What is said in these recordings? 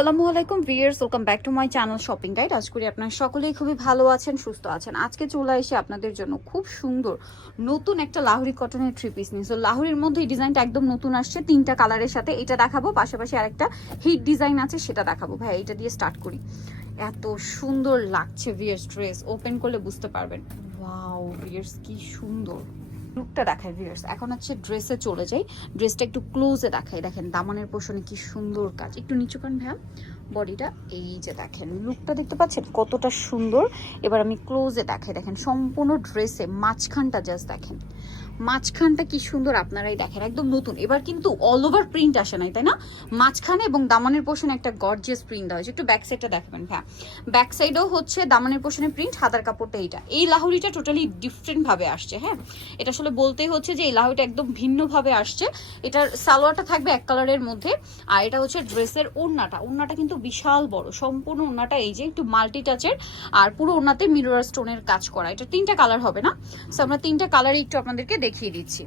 আসসালামু আলাইকুম viewers welcome back to my channel shopping guide. আজ করি আপনারা সকলেই খুবই ভালো আছেন, সুস্থ আছেন। আজকে চলে এসে আপনাদের জন্য খুব সুন্দর নতুন একটা লাহুরি কটনের থ্রি পিস নিয়ে। সো লাহুরির মধ্যে এই ডিজাইনটা একদম নতুন আসছে, তিনটা কালারের সাথে এটা দেখাবো। পাশাপাশি আরেকটা হিট ডিজাইন আছে, সেটা দেখাবো। ভাই এটা দিয়ে স্টার্ট করি। এত সুন্দর লাগছে ভিয়ার্স ড্রেস ওপেন করলে বুঝতে পারবেন। ওয়াও ভিয়ার্স কি সুন্দর। লুকটা দেখায় ভিউয়ার্স এখন হচ্ছে ড্রেসে চলে যাই। ড্রেসটা একটু ক্লোজে দেখাই। দেখেন, দামানের পোষণে কি সুন্দর কাজ। একটু নিচু কান ভ্যাম বডিটা এই যে দেখেন লুকটা দেখতে পাচ্ছেন? কতটা সুন্দর। এবার আমি ক্লোজে দেখাই। দেখেন, সম্পূর্ণ ড্রেসে মাঝখানটা জাস্ট দেখেন। মাঝখানটা কি সুন্দর আপনারাই দেখেন, একদম নতুন। এবার কিন্তু অল ওভার প্রিন্ট আসে নাই, তাই না? মাঝখানে এবং দামানের পোষণে একটা গর্জিয়াস প্রিন্ট দেওয়া হয়েছে। একটু ব্যাক সাইডটা দেখাবেন হ্যাঁ ব্যাক সাইডেও হচ্ছে দামানের পোষণে প্রিন্ট হাতার কাপড়টা এইটা। এই লাহুরিটা টোটালি ডিফারেন্ট ভাবে আসছে হ্যাঁ? এটা আসলে বলতেই হচ্ছে যে এই লাহুরিটা একদম ভিন্নভাবে আসছে। এটার সালোয়ারটা থাকবে এক কালারের মধ্যে, আর এটা হচ্ছে ড্রেসের ওড়নাটা। ওড়নাটা কিন্তু বিশাল বড়, সম্পূর্ণ ওড়নাটা এই যে একটু মাল্টি টাচের আর পুরো ওড়নাতে মিরর স্টোনের কাজ করা। এটা তিনটা কালার হবে না? সো আমরা তিনটা কালারই একটু আপনাদেরকে দেখিয়ে দিচ্ছি।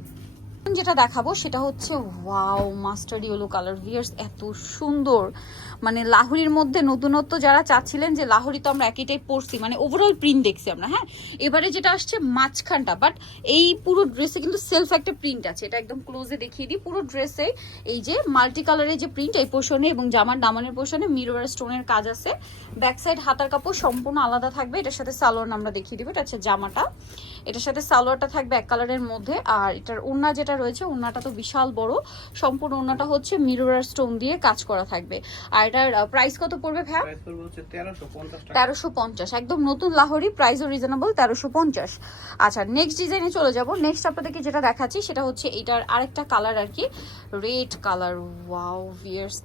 যেটা দেখাবো সেটা হচ্ছে wow mustard yellow colour viewers এত সুন্দর। মানে লাহুরির মধ্যে নতুনত্ব যারা চাচ্ছিলেন যে লাহুরি তো আমরা একইটাই পরছি মানে ওভারঅল প্রিন্ট দেখছি আমরা হ্যাঁ? এবারে যেটা আসছে মাঝখানটা বাট এই পুরো ড্রেসে কিন্তু সেলফ একটা প্রিন্ট আছে। এটা একদম ক্লোজে দেখিয়ে দিই, পুরো ড্রেসে এই যে মাল্টি কালারের যে প্রিন্ট এই পোষণে এবং জামার দামানের পোষণে মিরর স্টোনের কাজ আছে। ব্যাক সাইড হাতার কাপড় সম্পূর্ণ আলাদা থাকবে, এটার সাথে সালোয়ার আমরা দেখিয়ে দিব, এটা হচ্ছে জামাটা। এটার সাথে সালোয়ারটা থাকবে এক কালারের মধ্যে আর এটার ওড়না যেটা রয়েছে ওড়নাটা তো বিশাল বড়। সম্পূর্ণ ওড়নাটা হচ্ছে মিরর স্টোন দিয়ে কাজ করা থাকবে। আর এটার প্রাইস কত পড়বে ভ্যা প্রাইস পড়বে হচ্ছে তেরোশো পঞ্চাশ একদম নতুন লাহোরি প্রাইসও রিজনেবল তেরোশো পঞ্চাশ। আচ্ছা নেক্সট ডিজাইনে চলে যাব। নেক্সট আপনাদেরকে যেটা দেখাচ্ছি সেটা হচ্ছে এটার আরেকটা কালার আর কি রেড কালার ওয়াও ভিয়ার্স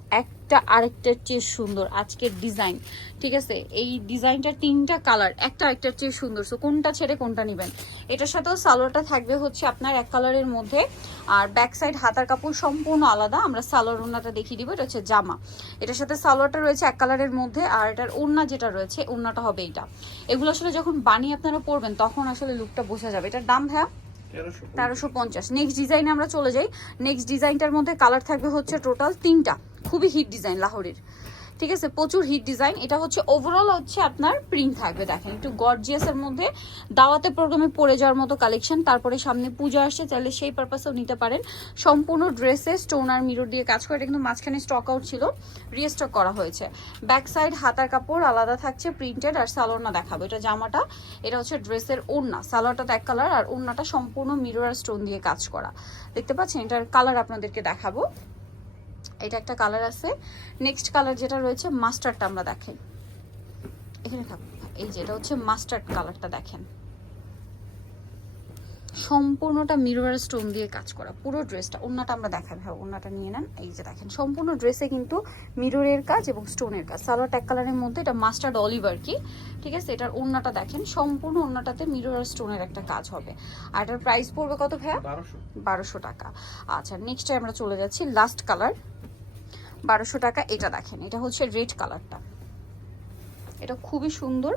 একটা আরেকটার চেয়ে সুন্দর আজকের ডিজাইন ঠিক আছে? এই ডিজাইনটার তিনটা কালার একটা আরেকটার চেয়ে সুন্দর। সো কোনটা ছেড়ে কোনটা নেবেন? এটার সাথেও সালোয়ারটা থাকবে হচ্ছে আপনার এক কালারের মধ্যে। আর ব্যাক সাইড হাতার কাপড় সম্পূর্ণ আলাদা। আমরা সালোয়ার ওড়নাটা দেখিয়ে দিব এটা হচ্ছে জামা। এটার সাথে সালোয়ারটা রয়েছে এক কালারের মধ্যে আর এটার ওড়না যেটা রয়েছে ওড়নাটা হবে এইটা। এগুলো আসলে যখন বানিয়ে আপনারা পরবেন তখন আসলে লুকটা বোঝা যাবে। এটার দাম হ্যাঁ তেরোশো পঞ্চাশ। নেক্সট ডিজাইনে আমরা চলে যাই। নেক্সট ডিজাইনটার মধ্যে কালার থাকবে হচ্ছে টোটাল তিনটা। খুবই হিট ডিজাইন লাহোরের। ঠিক আছে? প্রচুর হিট ডিজাইন এটা হচ্ছে ওভারঅল হচ্ছে আপনার প্রিন্ট থাকবে, দেখেন। একটু গর্জিয়াসের মধ্যে দাওয়াতে প্রোগ্রামে পরে যাওয়ার মতো কালেকশন তারপরে সামনে পূজা আসছে, চাইলে সেই পারপাসেও নিতে পারেন। সম্পূর্ণ ড্রেসে স্টোন আর মিরর দিয়ে কাজ করে। এটা কিন্তু মাঝখানে স্টক আউট ছিল রিস্টক করা হয়েছে। ব্যাক সাইড হাতার কাপড় আলাদা থাকছে প্রিন্টেড আর সালোয়ারনা দেখাবো। এটা জামাটা, এটা হচ্ছে ড্রেসের ওড়না। সালোয়ারটা এক কালার আর ওড়নাটা সম্পূর্ণ মিরর আর স্টোন দিয়ে কাজ করা। দেখতে পাচ্ছেন? এটার কালার আপনাদেরকে দেখাবো। এটা একটা কালার আছে। নেক্সট কালার যেটা রয়েছে মাস্টার্ডটা আমরা দেখাই। এখানে থাক এই যে এটা হচ্ছে মাস্টার্ড কালারটা দেখেন। সম্পূর্ণটা মিরর স্টোন দিয়ে কাজ করা পুরো ড্রেসটা ওন্নাটা আমরা দেখাবো হ্যাঁ ওন্নাটা নিয়ে নেন। এই যে দেখেন সম্পূর্ণ ড্রেসে কিন্তু মিররের কাজ এবং স্টোনের কাজ। সালোয়ার এক কালারের মধ্যে এটা মাস্টার্ড অলিভ আর কি ঠিক আছে? এটার ওন্নাটা দেখেন সম্পূর্ণ ওন্নাটাতে মিরর আর স্টোনের একটা কাজ হবে। আর এটার প্রাইস পড়বে কত ভাইয়া? বারোশো। বারোশো টাকা। আচ্ছা নেক্সটে আমরা চলে যাচ্ছি লাস্ট কালার বারোশো টাকা, এটা দেখেন, এটা হচ্ছে রেড কালারটা। এটা খুবই সুন্দর।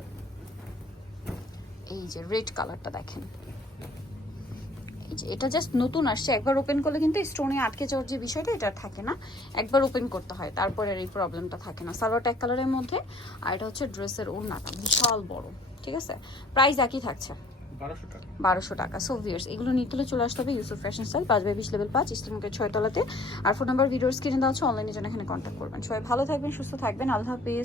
এই যে রেড কালারটা দেখেন। এই যে এটা জাস্ট নতুন আসছে। একবার ওপেন করলে কিন্তু স্টোনে আটকে যাওয়ার যে বিষয়টা, এটা থাকে না। একবার ওপেন করতে হয়, তারপরে এই প্রবলেমটা থাকে না। সালোয়ারটা এক কালারের মধ্যে, আর এটা হচ্ছে ড্রেসের ওড়নাটা, বিশাল বড়, ঠিক আছে? প্রাইস একই থাকছে। বারোশো টাকা। সো ভিউর্স এগুলো নিতে হলে চলে আসতে হবে ইউসুফ ফ্যাশন স্টাইল পাঁচ বাই বিশ লেভেল পাঁচ ইস্টার্নকে ছয় তলাতে আর ফোন নাম্বার ভিডিওর স্ক্রিনে দেওয়া আছে অনলাইনে জন্য এখানে কন্ট্যাক্ট করবেন। সবাই ভালো থাকবেন, সুস্থ থাকবেন। আল্লাহ হাফিজ।